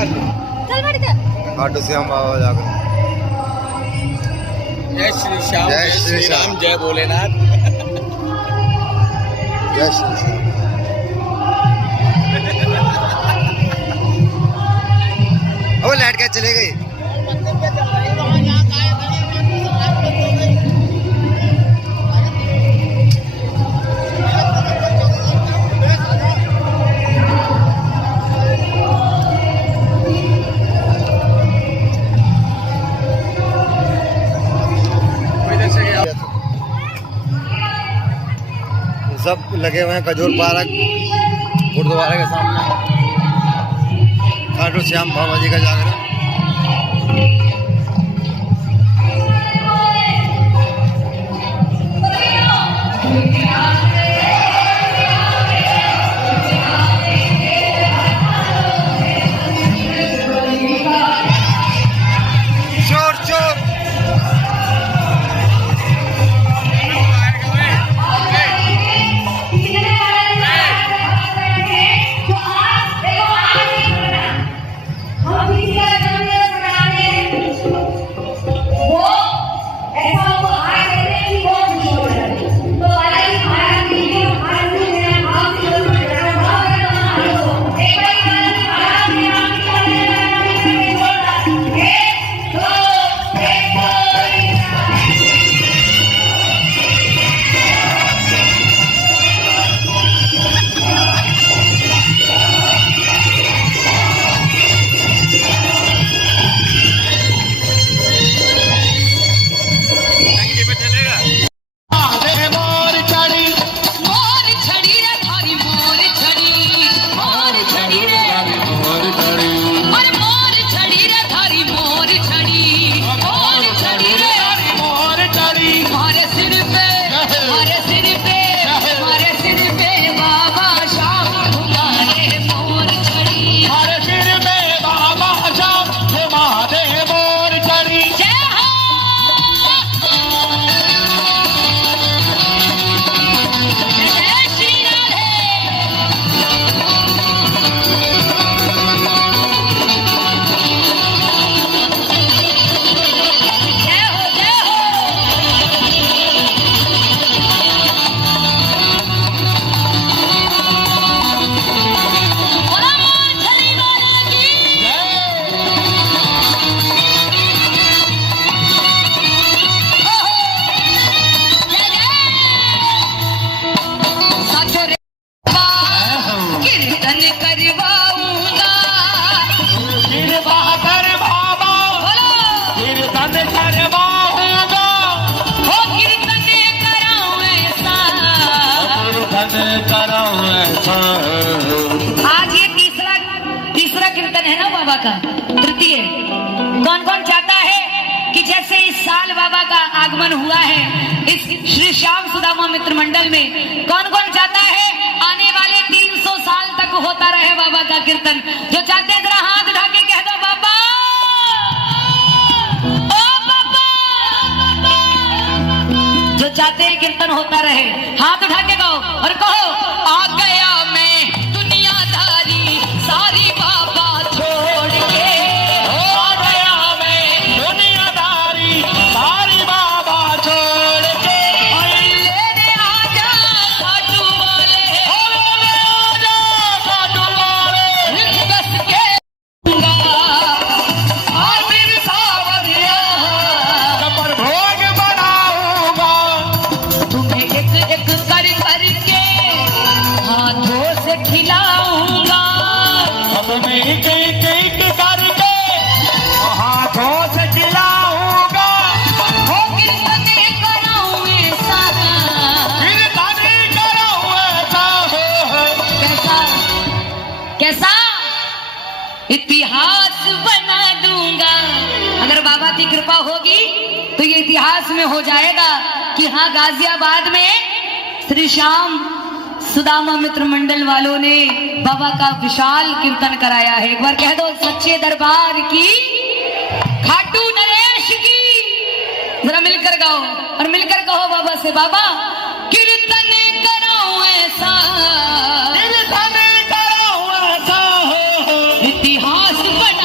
खाटू श्याम बाबा जाकर। जय श्री श्याम, जय श्री राम, जय भोलेनाथ। जय श्री श्याम। वो लाइट क्या चले गई? सब लगे हुए हैं खजूर पार्क गुरुद्वारे के सामने। खाटू श्याम बाबा जी का जागरण। चोर चोर आज ये तीसरा कीर्तन है ना बाबा का, तृतीय। कौन कौन चाहता है कि जैसे इस साल बाबा का आगमन हुआ है इस श्री श्याम सुदामा मित्र मंडल में, कौन कौन चाहता है आने वाले 300 साल तक होता रहे बाबा का कीर्तन? जो चाहते हैं जरा हाथ उठा के कह दो बाबा, ओ बाबा। जो चाहते हैं कीर्तन होता रहे हाथ उठा के कहो और कहो, आ गया मैं दुनियादारी सारी बाबा छोड़ के। आ गया मैं दुनियादारी सारी बाबा छोड़ के। लेने आजा खाटू वाले, लेने आजा खाटू वाले। कस के आखिर सावरिया पर भोग बनाऊंगा तुम्हें एक एक कर करके हाथों से खिलाऊंगा। अपने एक करके हाथों से खिलाऊंगा। हो कीर्तन कराऊं ऐसा, कीर्तन कराऊं ऐसा। कैसा कैसा इतिहास बना दूंगा। अगर बाबा की कृपा होगी तो ये इतिहास में हो जाएगा कि हाँ, गाजियाबाद में श्री श्याम सुदामा मित्र मंडल वालों ने बाबा का विशाल कीर्तन कराया है। एक बार कह दो सच्चे दरबार की, खाटू नरेश की। जरा मिलकर गाओ और मिलकर कहो बाबा से, बाबा कीर्तन कराओ ऐसा, कीर्तन कराऊं ऐसा। इतिहास बना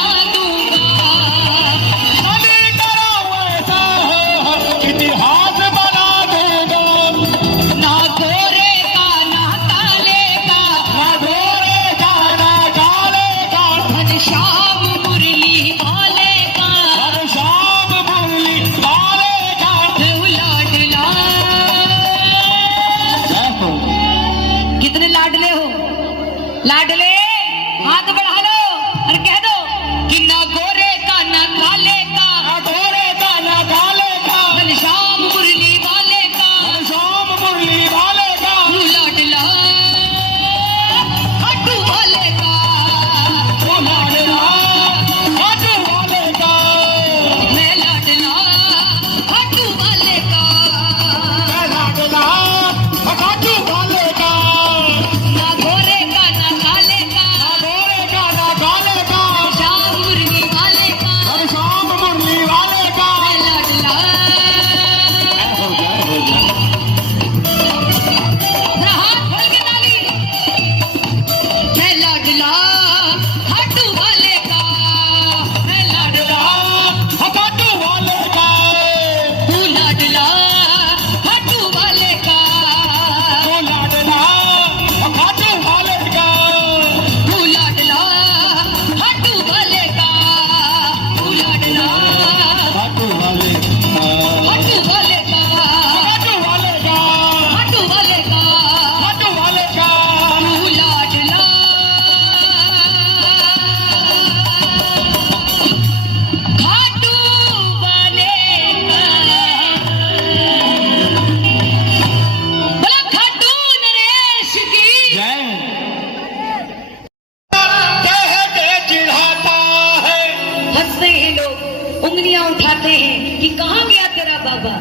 उठाते हैं कि कहाँ गया तेरा बाबा।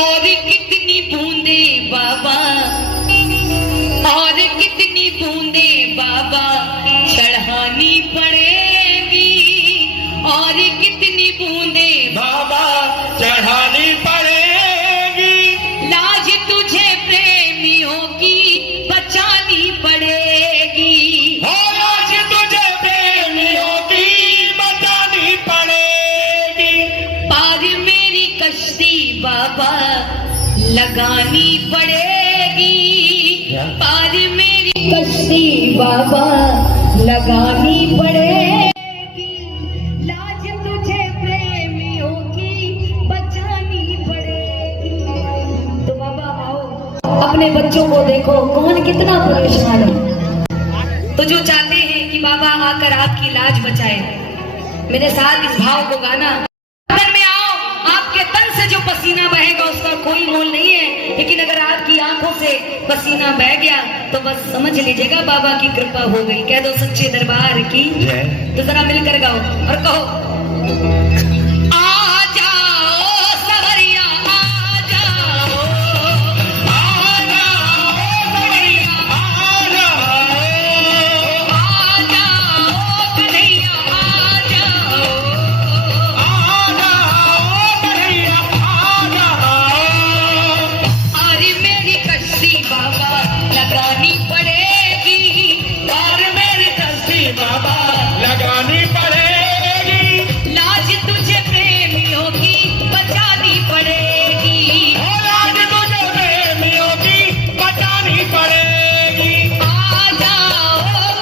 और कितनी बूंदे बाबा, और कितनी बूंदे बाबा चढ़ानी पड़ेगी, और कितनी बूंदे बाबा चढ़ानी पड़ेगी, लाज तुझे प्रेमियों की बचानी पड़ेगी। हो लाज तुझे प्रेमियों की बचानी पड़ेगी, पार मेरी कश्ती बाबा लगानी पड़ेगी, पार मेरी कश्ती बाबा लगानी पड़ेगी, लाज तुझे प्रेमियों की बचानी पड़ेगी। तो बाबा आओ अपने बच्चों को देखो कौन कितना परेशान है। तो जो चाहते हैं कि बाबा आकर आपकी लाज बचाए, मेरे साथ इस भाव को गाना। तन में आओ, आपके तन से जो पसीना बहेगा उसका कोई मोल नहीं है, लेकिन अगर आपकी आंखों से पसीना बह गया तो बस समझ लीजिएगा बाबा की कृपा हो गई। कह दो सच्चे दरबार की। तो जरा मिलकर गाओ और कहो, आ जाओ सवरिया आ जाओ, आ जाओ सवरिया आ जाओ, आ जाओ कन्हैया आ जाओ, आ जाओ कन्हैया आ जाओ, अरे मेरी कश्ती बाबा लगानी पड़ेगी, और मेरी कश्ती बाबा लगानी पड़ेगी, लाज तुझे प्रेमियों की बचानी पड़ेगी, हो लाज तुझे प्रेमियों की बचानी पड़ेगी, आ जाओ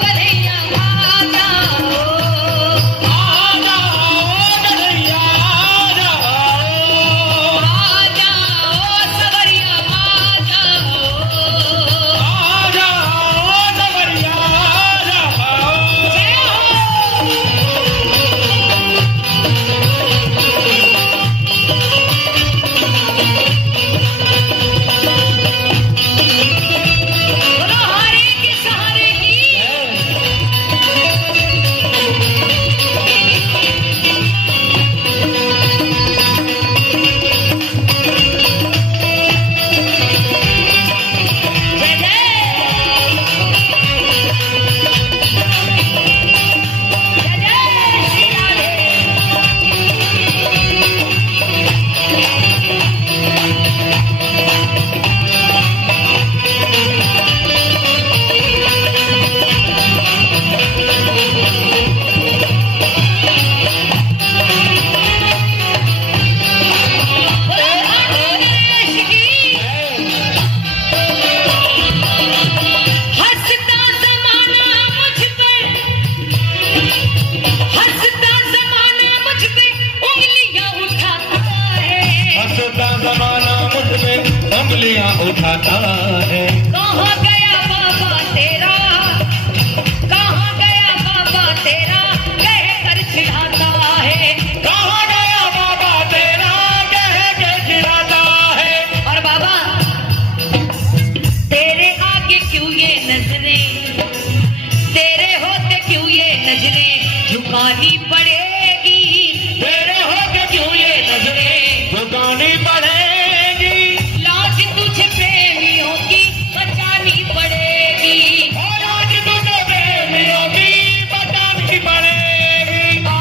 कन्हैया आ जाओ, आ जाओ कन्हैया आ जाओ, आ जाओ सवरिया आ जाओ, आ जाओ सवरिया आ जाओ। जय हो। बोलो हारे के सहारे की। जय जय जय श्री राधे। बोलो गणेश की। हंसता ज़माना मुझ पर, हंसता ज़माना मुझ पे उंगलियां उठाता है, हंसता जमाना मुझ पे उंगलियां उठाता है, कहाँ गया बाबा तेरा, कहाँ गया बाबा तेरा कह कर चिढ़ाता है। कहाँ गया बाबा तेरा कह के चिढ़ाता है, और बाबा तेरे आगे क्यों ये नजरें, तेरे होते क्यों ये नजरें झुकानी पड़ेगी, तेरे होके क्यों ये नजरें झुकानी पड़ेगी, लाज तुझे प्रेमियों की बचानी पड़ेगी, हो लाज तुझे प्रेमियों की बचानी पड़ेगी, आ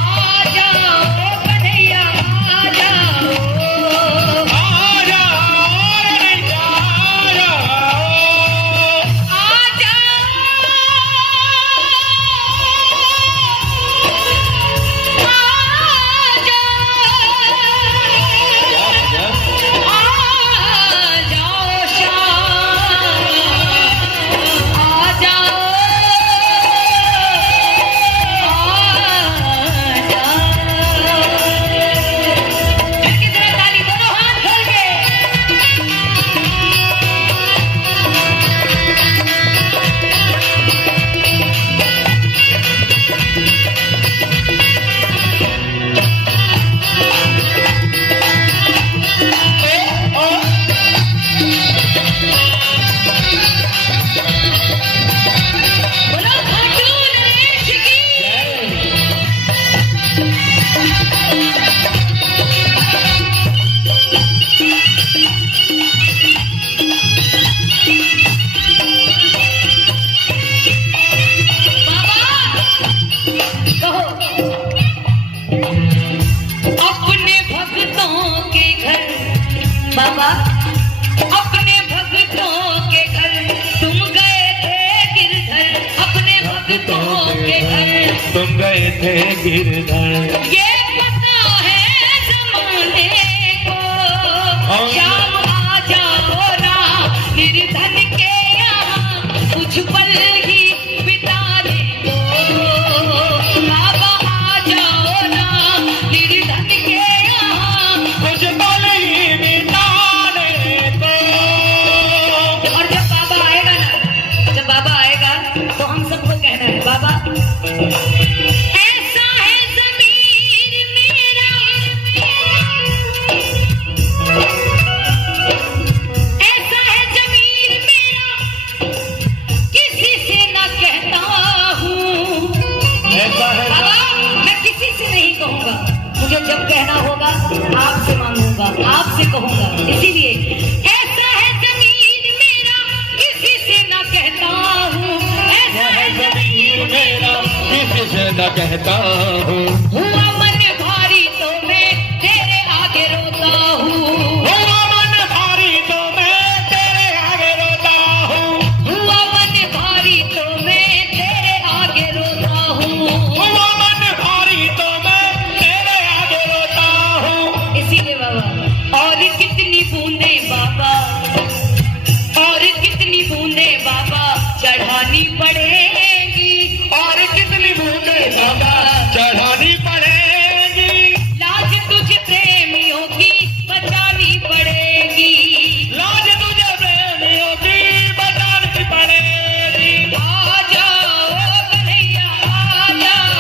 जाओ कन्हैया आ जाओ, आ जाओ कन्हैया आ जाओ, आ जाओ के घर तुम गए थे गिरधर। ये पता है जमाने को शाम आ जाओ ना निर्धन के यहाँ कुछ पल ही बिताने दो। बाबा आ जाओ ना निर्धन के यहाँ कुछ पल ही बिताने दो। और जब बाबा आएगा ना, जब बाबा आएगा तो हम सबको कहना है बाबा ऐसा है ज़मीर मेरा, ऐसा है ज़मीर मेरा किसी से न कहता हूँ। ऐसा है बाबा मैं किसी से नहीं कहूँगा, मुझे जब कहना होगा आपसे मांगूंगा, आपसे कहूँगा। इसीलिए ऐसा है ज़मीर मेरा किसी से न कहता हूँ, ऐसा है ज़मीर मेरा किसी से न कहता हूँ। हुआ मन भारी तो मैं तेरे आगे रोता हूँ। हुआ मन भारी तो मैं तेरे आगे रोता हूँ। हुआ मन भारी तो मैं तेरे आगे रोता हूँ। हुआ मन भारी तो मैं तेरे आगे रोता हूँ। इसीलिए बाबा और कितनी बूंदे बाबा, और कितनी बूंदे बाबा चढ़ानी पड़ेगी, और कितनी बूंदे बाबा चढ़ानी पड़ेगी। लाज तुझे प्रेमियों की बचानी पड़ेगी। लाज तुझे प्रेमियों की बचानी पड़ेगी। आ जाओ कन्हैया आ जाओ,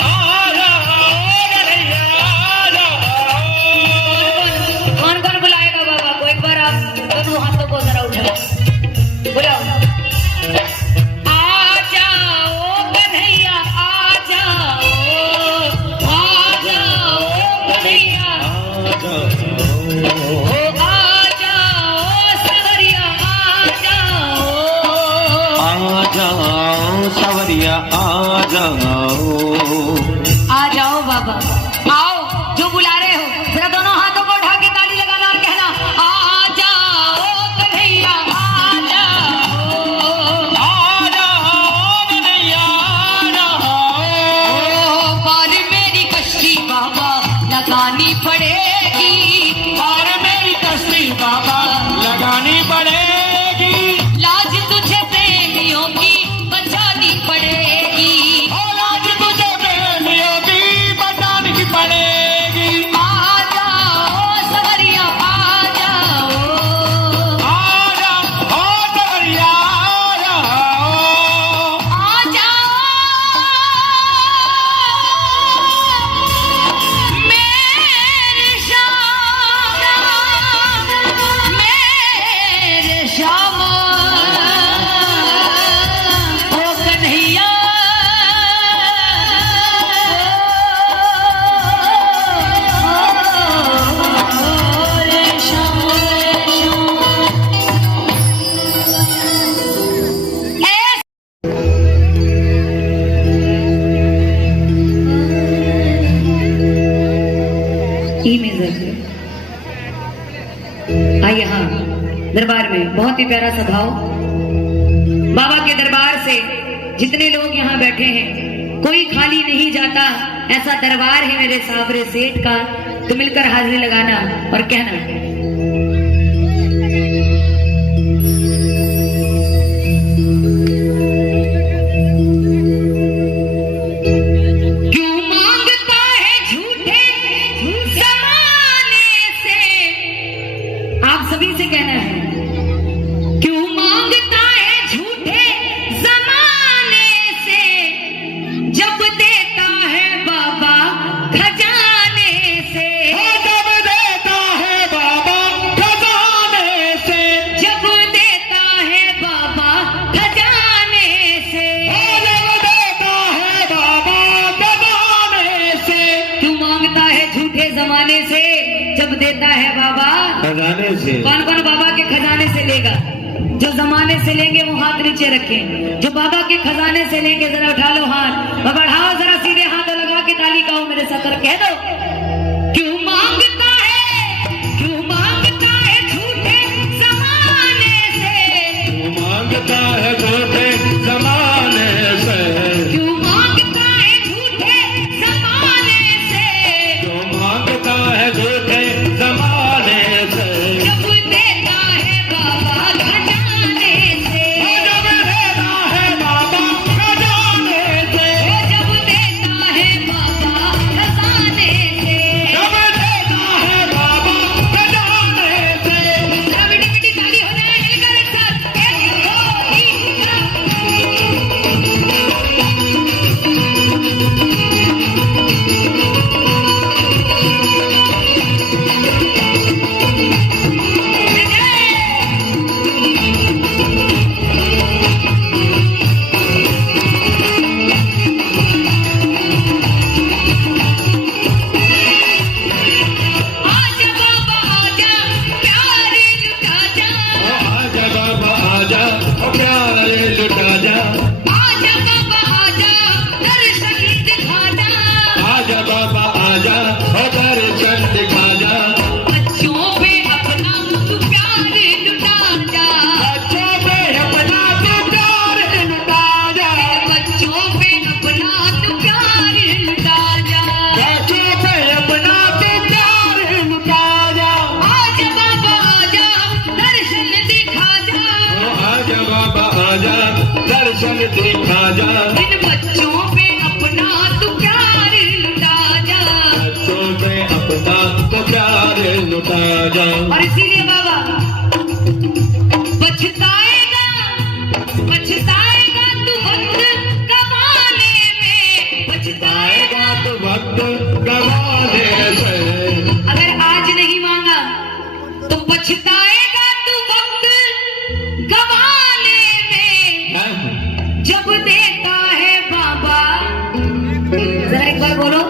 आ जाओ कन्हैया आ जाओ। कौन कौन बुलाएगा बाबा को? एक बार आप दोनों हाथों को जरा उठाओ, बुलाओ। आ जाओ कन्हैया आ जाओ, आ जाओ कन्हैया, ओ आ जाओ सवरिया आ जाओ। आ जाओ सवरिया आ जाओ। आ जाओ बाबा, आओ जो बुला रहे हो जरा दोनों हाथों को उठा के ताली लगाना और कहना आ जाओ कन्हैया आ जाओ। आ जाओ कन्हैया आ जाओ। ओ पार मेरी कश्ती बाबा लगानी पड़ेगी, और मेरी कश्ती बाबा लगानी पड़ेगी। लाज तुझे प्रेमियों की बचानी पड़ेगी। और आज तुझे प्रेमियों की बतानी पड़ेगी। आ जाओ सवरिया आ जाओ, आ जाओ सवरिया आ जाओ। आ जाओ मेरे श्याम, मेरे श्याम ओ कन्हैया। रे श्याम रे श्याम। आइए हाँ दरबार में बहुत ही प्यारा सा भाव। बाबा के दरबार से जितने लोग यहाँ बैठे हैं कोई खाली नहीं जाता, ऐसा दरबार है मेरे साबरे सेठ का। तो मिलकर हाजिरी लगाना और कहना क्यों मांगता है झूठे जमाने से। आप सभी से कहना है क्यों मांगता है झूठे जमाने से, जब देता है बाबा खजाने से। जब देता है बाबा खजाने से। जब देता है बाबा खजाने से। जब देता है बाबा खजाने से। क्यों मांगता है झूठे जमाने से, जब देता है बाबा खजाने से। कौन कौन बाबा के खजाने से लेगा? जो जमाने से लेंगे वो हाथ नीचे रखें, जो बाबा के खजाने से लेंगे जरा उठा लो हाथ और बढ़ाओ जरा सीधे हाथ लगा के ताली गाओ मेरे साथ और कह दो क्यों मांगता है झूठे जमाने से। तू मांगता है झूठे जमाने से। जा। और इसीलिए बाबा पछताएगा पछताएगा तू वक्त गवाने में, पछताएगा तो वक्त गवाने से। अगर आज नहीं मांगा तो पछताएगा तू वक्त गवाने में। जब देता है बाबा, जरा एक बार बोलो,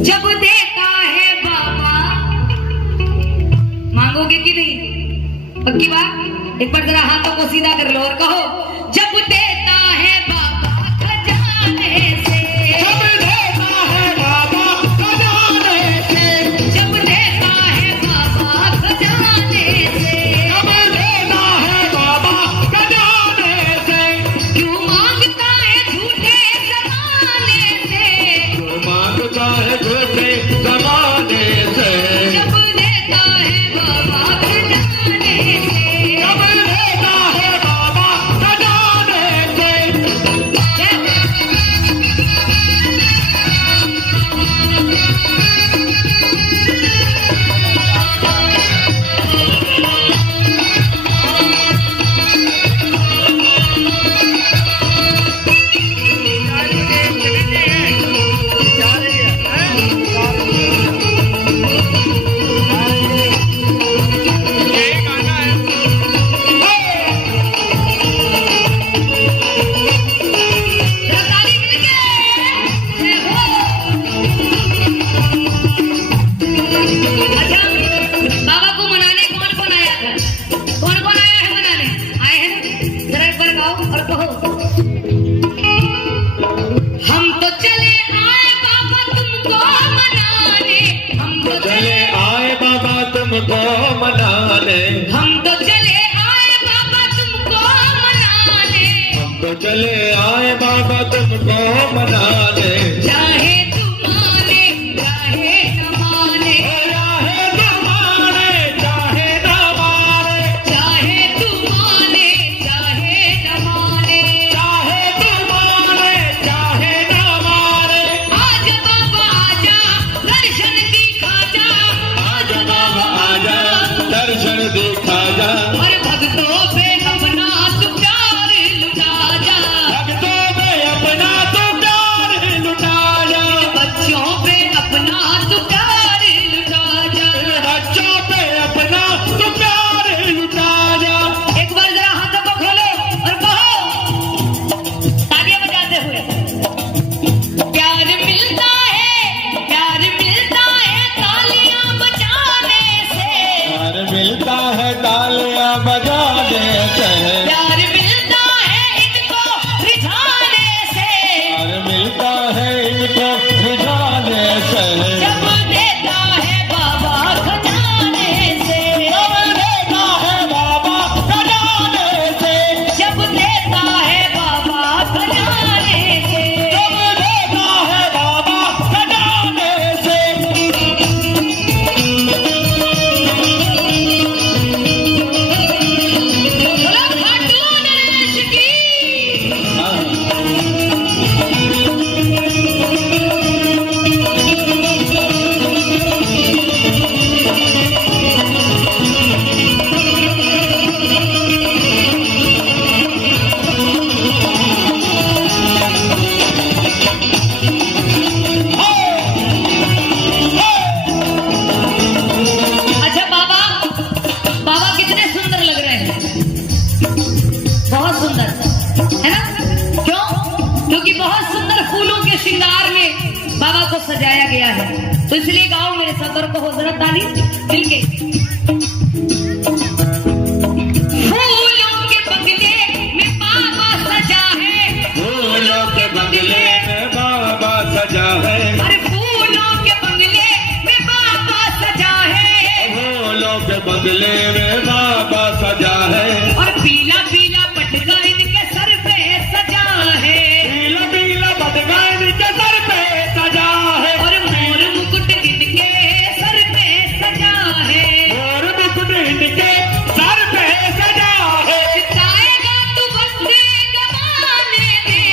जब देता है बाबा, मांगोगे कि नहीं? पक्की बात? एक बार जरा हाथों को सीधा कर लो और कहो, जब देता है बाबा खजाने से, जब देता है बाबा खजाने से, जब देता है बाबा खजाने से, जब देता है बाबा खजाने से। क्यों मांगता है झूठे जमाने से, जो मांगता है झूठे जमाने से, जब देता है बाबा खजाने से। जब देता है बाबा खजाने से। ताली मिलके जय हो। अच्छा, बाबा को मनाने कौन कौन आया था? कौन कौन आया है मनाने? आए हैं ना? जरा एक बार गाओ और कहो, हम तो चले आए बाबा तुमको मनाने, हम तो चले आए बाबा तुमको मनाने, हम तो चले आए बाबा तुमको मनाने, हम तो चले आए बाबा तुमको मनाने। चाहे तू माने चाहे न माने, चाहे तुम्हारे चाहे न मारे, चाहे तू माने चाहे न माने, चाहे तुम्हारे चाहे न मारे। आज बाबा आजा दर्शन दिखा जा, आज बाबा आजा दर्शन दिखा जा, और भक्तों पे अपना तू प्यार लुटा जा, भक्तों में अपना तो प्यार लुटा जा, बच्चों पे अपना तू प्यार लुटा जा। बच्चों पे अपना तो प्यार लुटा जा। एक बार जरा हाथों को खोलो और कहो, तालियां बजाते हुए, प्यार मिलता है तालियां बजाने से, प्यार मिलता है तालियां बजाने से, प्यार मिलता है इनको रिझाने से, प्यार मिलता है इनको रिझाने से। जब देता है बाबा खजाने से, जब देता है बाबा खजाने से, जब देता है बाबा खजाने से। जब देता है बाबा खजाने से। बोलो खाटू नरेश की। अच्छा बाबा, बाबा कितने सुंदर लग रहे हैं, बहुत सुंदर, है ना? क्यों? क्योंकि बहुत सुंदर फूलों के श्रृंगार में बाबा को सजाया गया है, तो इसलिए गाओ मेरे साथ और कहो जरा ताली मिलके। फूलों के बगले में बाबा सजा है, फूलों के बगले में बाबा सजा है, अरे फूलों के बंगले में बाबा सजा है, फूलों के बगले में बाबा सजा है, और पीला पीला पटका इनके सर पे सजा है, पीला पीला बदगा इनके सर पे सजा है, और मोर मुकुट इनके सर पे सजा है। और मुकुट इनके सर पे सजा है। पछताएगा तू वक्त गवाने दे,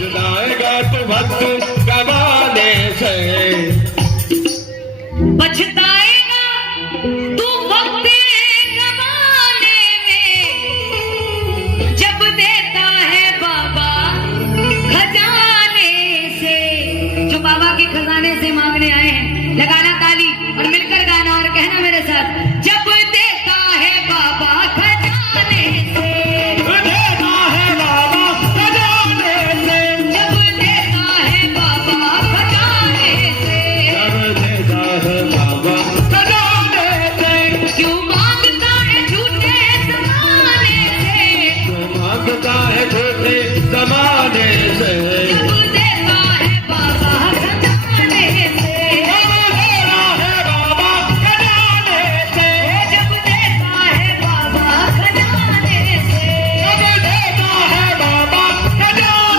जुदाएगा तो वक्त गवाने से, पछताएगा तू वक्त पैसे मांगने आए हैं। लगाना ताली और मिलकर गाना और कहना मेरे साथ, जब देता है बाबा खजाने से, देता है बाबा खजाने से, जब देता है बाबा खजाने से, जब देता है बाबा खजाने से, क्यों मांगता है झूठे जमाने से, तो मांगता है झूठे जमाने से, जब देता है बाबा खजाने से, जब देता है बाबा खजाने से, जब देता है बाबा खजाने से, जब देता है बाबा खजाने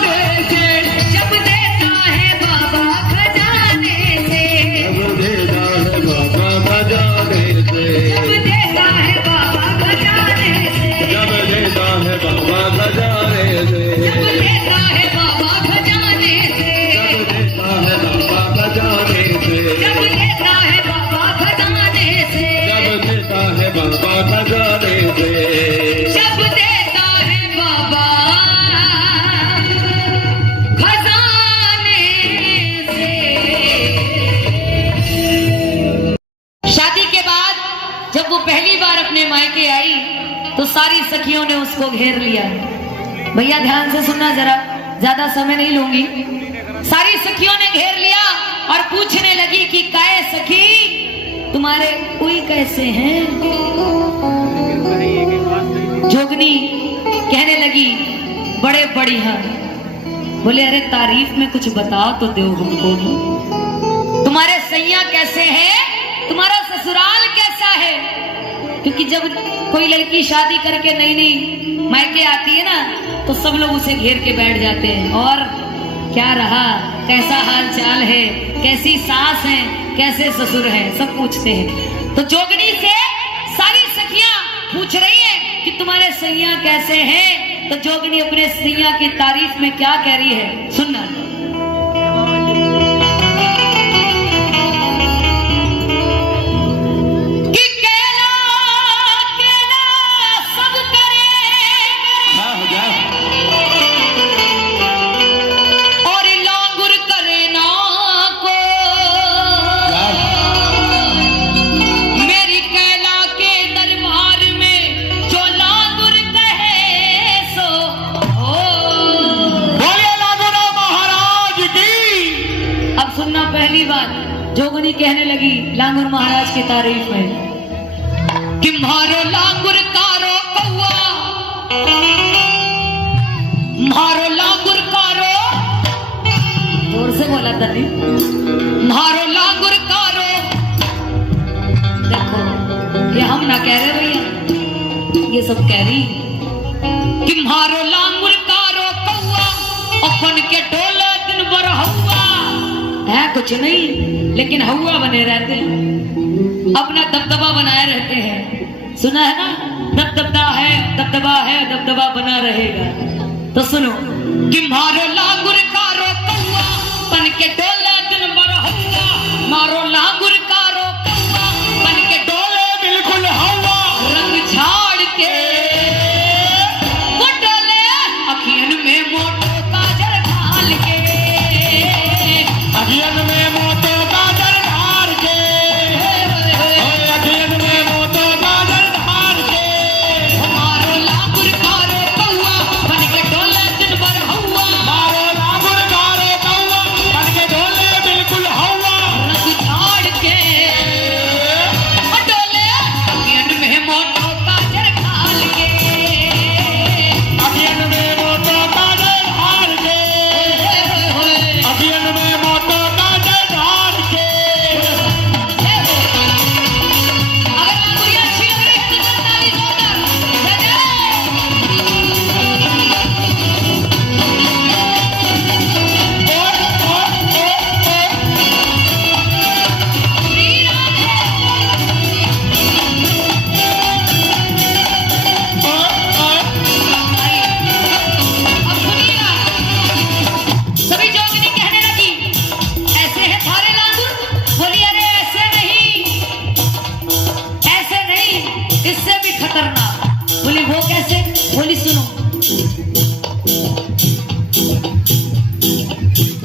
से, जब देता है बाबा खजाने से, जब देता है बाबा खजाने से, जब देता है बाबा खजाने से, जब देता है बाबा खजाने से, जब देता है बाबा खजाने से, जब देता है बाबा खजाने से, जब देता है बाबा खजाने से, जब देता है बाबा खजाने से। शादी के बाद जब वो पहली बार अपने मायके आई तो सारी सखियों ने उसको घेर लिया। भैया ध्यान से सुनना जरा, ज्यादा समय नहीं लूंगी। सारी सखियों ने घेर लिया और पूछने लगी कि कै सखी तुम्हारे कोई कैसे हैं। जोगनी कहने लगी बड़े बढ़िया। बोले अरे तारीफ में कुछ बताओ तो दो हमको भी। तुम्हारे सैया कैसे हैं, तुम्हारा ससुराल कैसा है। क्योंकि जब कोई लड़की शादी करके नई नई मायके आती है ना तो सब लोग उसे घेर के बैठ जाते हैं और क्या रहा, कैसा हाल चाल है, कैसी सास है, कैसे ससुर है, सब पूछते हैं। तो जोगनी से सारी सखियां पूछ रही हैं कि तुम्हारे सैया कैसे हैं। तो जोगनी अपने सैया की तारीफ में क्या कह रही है, सुनना। पहली बात जोगनी कहने लगी लांगुर महाराज की तारीफ में कि मारो लांगुर कारो कौआ, मारो लांगुर कारो, जोर से बोला तनी, मारो लांगुर कारो। देखो ये हम ना कह रहे भैया, ये सब कह रही कि मारो लांगुर कारो कौआ अपन के टोला दिन भर हुआ है, कुछ नहीं लेकिन हवा बने रहते हैं, अपना दबदबा बनाए रहते हैं। सुना है ना, दबदबा है, दबदबा है, दबदबा बना रहेगा। तो सुनो कि मारो लांगुर कारो कौआ बन के टोला दिन भर हुआ, मारो लांगुर कारो कौआ बन के टोले बिल्कुल हवा, रंग झाड़ के वो टोले अखियन में मोटो काजल ढाल के, अखियन में मोटो काजल ढार के, अखियन में मोटो काजल ढार के, मारो लांगुर कारो कौआ बन के टोले दिन भर हुआ, मारो लांगुर कारो कौआ बन के डोले बिल्कुल हवा, रंग झाड़ के वो टोले अखियन में मोटो काजल ढाल के, अखियन में मोटो काजल ढार के, अखियन में मोटो काजल ढार के। अगर लांगुरिया अच्छी लग रही है तो ताली जोरदार जय अब सुनिएगा। सभी जोगिनी कहने लगी ऐसे है थारे लांगुर। बोली अरे ऐसे नहीं, ऐसे नहीं, इससे भी खतरनाक। बोली वो कैसे। बोली सुनो,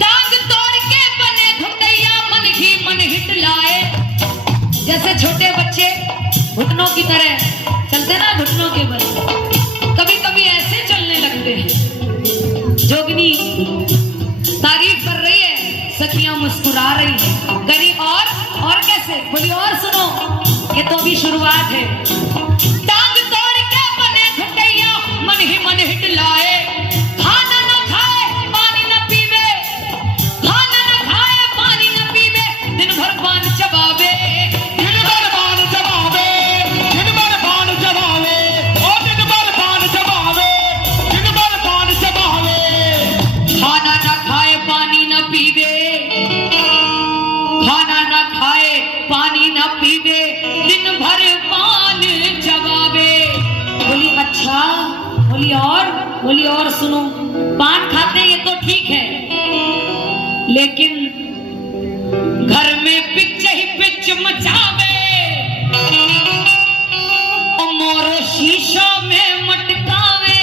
टांग तोड़ के बने घुटैया मन मुस्कुरा रही है। करी और कैसे बोली, और सुनो, ये तो अभी शुरुआत है। टांग तोड़ के बने घुटैया, मन ही मन हिटलाए, खाना न खाए पानी न पीवे, खाना न खाए पानी न पीवे, दिन भर पान चबावे, दिन भर पान चबावे, दिन भर पान चबावे, ओ दिन भर पान चबावे, दिन भर पान चबावे। खाना न खाए पानी न पीवे, खाना न खाए पानी न पीवे, दिन भर पान चबावे। बोली अच्छा, बोली और सुनो, पान खाते ये तो ठीक है, लेकिन घर में पिच ही पिच मचावे, और मोरो शीशा में मटकावे।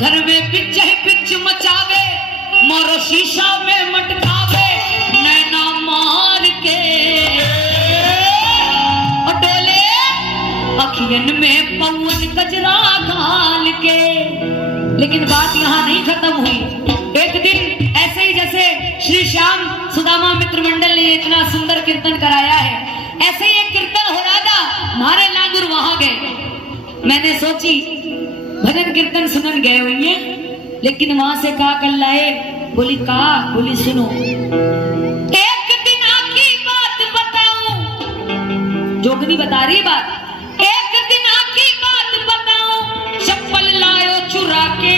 घर में पिच ही पिच मचावे, मोरो शीशा में मटकावे, नैना मार के डोले, अखियन में पवन गजरा घाल के। लेकिन बात यहाँ नहीं खत्म हुई। एक दिन ऐसे ही जैसे श्री श्याम सुदामा मित्र मंडल ने इतना सुंदर कीर्तन कराया है, ऐसे ही एक कीर्तन हो रहा था, मारे लांगुर वहां गए। मैंने सोची भजन कीर्तन सुनन गए हुई है, लेकिन वहां से कहा कल लाए, बोली कहा, बोली सुनो, एक दिन की बात बताऊं, जोगनी बता रही बात, एक दिन की बात बताऊं, चप्पल लायो चुरा के।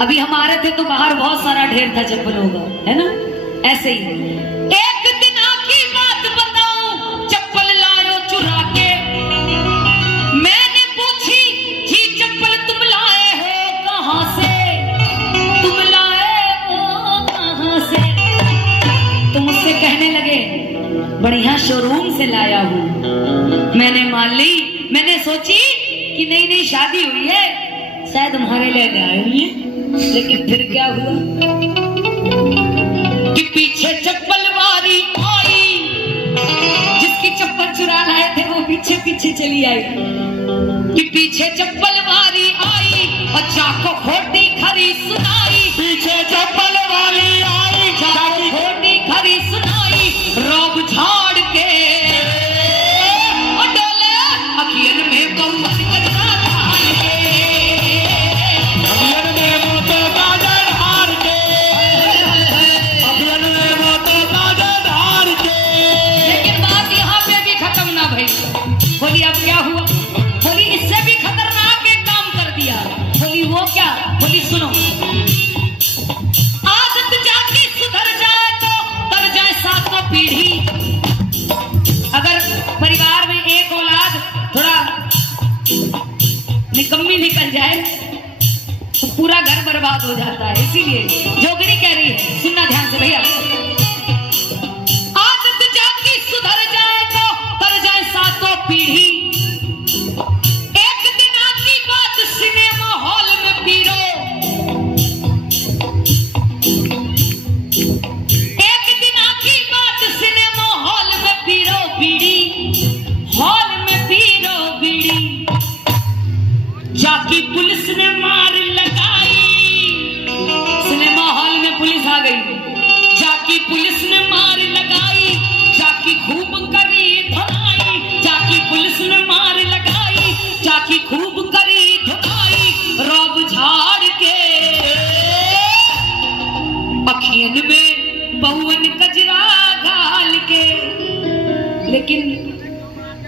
अभी हम आ रहे थे तो बाहर बहुत सारा ढेर था चप्पलों का, है ना, ऐसे ही। एक दिन की बात बताऊं, चप्पल लायो चुरा के। मैंने पूछी जी चप्पल तुम लाए हो कहां से, तुम लाए हो कहां से। तुम मुझसे कहने लगे बढ़िया शोरूम से लाया हूं। मैंने मान ली, मैंने सोची कि नई नई शादी हुई है, शायद तुम्हारे लिए लाए हुई है। लेकिन फिर क्या हुआ कि पीछे चप्पल वाली आई, जिसकी चप्पल चुरा लाए थे वो पीछे पीछे चली आई, कि पीछे चप्पल वाली आई और चाको खोटी खरी सुनाई, पीछे चप्पल वाली आई, चाको खोटी खरी सुनाई, रौब झाड़ के और डोले, अखियन में पवन गजरा घाल के, अभियन में मोते काजल हार के, अभियन में मोते काजल हार के। लेकिन बात यहाँ पे भी खत्म ना भई। बोली अब क्या हुआ, बोली इससे भी खतरनाक एक काम कर दिया। बोली वो क्या, बोली सुनो, आदत जाके सुधर जाए तो तर जाए सातों पीढ़ी। अगर परिवार में एक औलाद थोड़ा निकम्मी निकल जाए तो पूरा घर बर्बाद हो जाता है। इसीलिए जोगनी कह रही है, सुनना ध्यान से भैया, आदत जाके सुधर जाए तो तर जाए सातों पीढ़ी। एक दिन की बात सिनेमा हॉल में पीरो, एक दिन की बात सिनेमा हॉल में पीरो बीड़ी, हॉल में पीरो बीड़ी। जाकी पुलिस ने मार लगाई, सिनेमा हॉल में पुलिस आ गई, जाकी पुलिस ने मार लगाई, जाकी खूब करी धुनाई, जाकी पुलिस ने मार लगाई, जाकी खूब करी धुनाई, रौब झाड़ के अखियन में पवन कजरा घाल के। लेकिन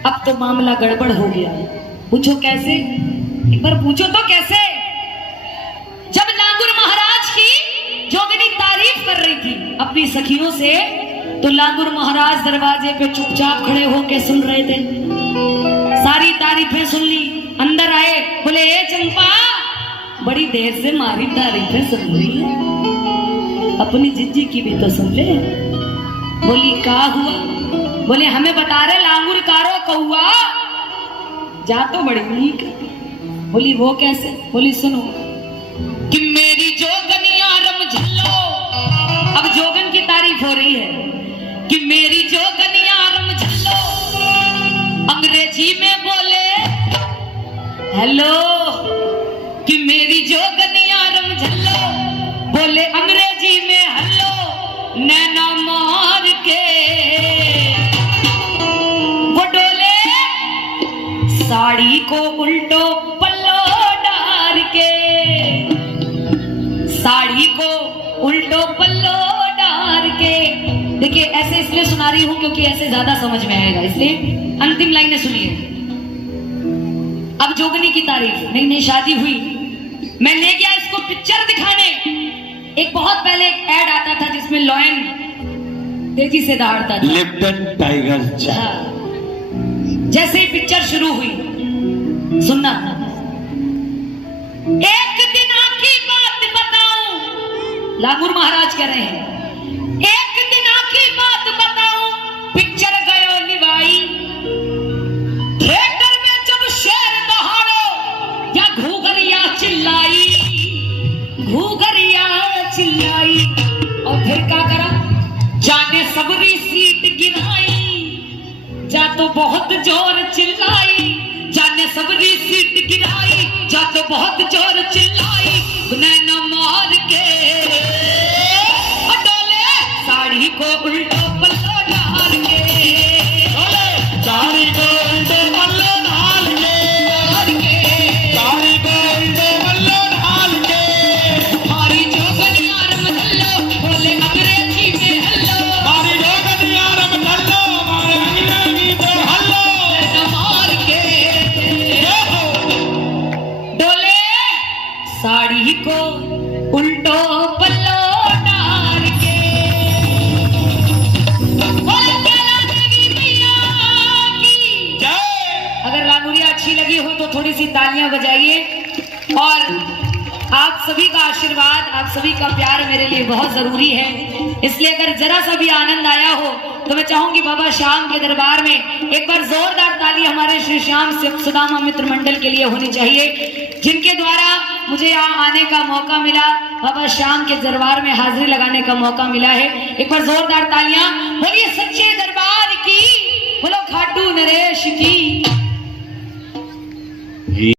अब तो मामला गड़बड़ हो गया। पूछो कैसे, एक बार पूछो तो कैसे। जब लांगुर महाराज की जोगनी तारीफ कर रही थी अपनी सखियों से, तो लांगुर महाराज दरवाजे पे चुपचाप खड़े होके सुन रहे थे। सारी तारीफें सुन ली, अंदर आए, बोले ए चंपा, बड़ी देर से मारी तारीफें सुन रही है, अपनी जिज्जी की भी तो सुन ले। बोली क्या हुआ, बोले हमें बता रहे लांगुर कारो कौआ जा तो बड़ी नीक। बोली वो कैसे, बोली सुनो, कि मेरी जोगनिया रम झल्लो। अब जोगन की तारीफ हो रही है कि मेरी जोगनिया रम झल्लो, अंग्रेजी में बोले हेलो, कि मेरी जोगनिया रम झल्लो, बोले अंग्रेजी में हेलो। साड़ी को उल्टो पल्लो डार के, साड़ी को उल्टो पल्लो डार के। देखिए ऐसे इसलिए सुना रही हूं क्योंकि ऐसे ज्यादा समझ में आएगा, इसलिए अंतिम लाइनें सुनिए। अब जोगनी की तारीफ, नई नई शादी हुई, मैं ले गया इसको पिक्चर दिखाने। एक बहुत पहले एक ऐड आता था जिसमें लॉयन तेजी से दौड़ता था, लिप्टन टाइगर चाय। हाँ। जैसे ही पिक्चर शुरू हुई, सुनना, एक दिन की बात बताऊं, लांगूर महाराज कह रहे हैं, एक दिन की बात बताऊं, पिक्चर गयो निभाई, थिएटर में जब शेर दहाड़ो या घूघरिया चिल्लाई, घूघरिया चिल्लाई, और फिर क्या करा, जाने सबरी सीट गिराई, जा तो बहुत जोर चिल्लाई, जाने सबरी सीट गिराई, जा तो बहुत जोर चिल्लाई, नैना मार के डोले साड़ी को उल्टो पल्लो डाल के, साड़ी को उल्टे पल्लो डाल के, साड़ी को उल्टे पल्लो डाल के, हमारी जोगनियार मचलो बोले अंग्रेजी में हल्लो, हमारी जोगनियार मचलो हमारे अंग्रेजी में हल्लो, नैना मार के डोले साड़ी को उल्टो पल्लो डाल के। बोले कैला देवी मैया की। अगर लांगुरिया अच्छी लगी हो तो थोड़ी सी तालियां बजाइए, और आप सभी का आशीर्वाद, आप सभी का प्यार मेरे लिए बहुत जरूरी है। इसलिए अगर जरा सा भी आनंद आया हो तो मैं चाहूंगी बाबा श्याम के दरबार में एक बार जोरदार ताली हमारे श्री श्याम सुदामा मित्र मंडल के लिए होनी चाहिए, जिनके द्वारा मुझे यहाँ आने का मौका मिला, बाबा श्याम के दरबार में हाजिरी लगाने का मौका मिला है। एक बार जोरदार तालियां बोलिए सच्चे दरबार की, बोलो खाटू नरेश की।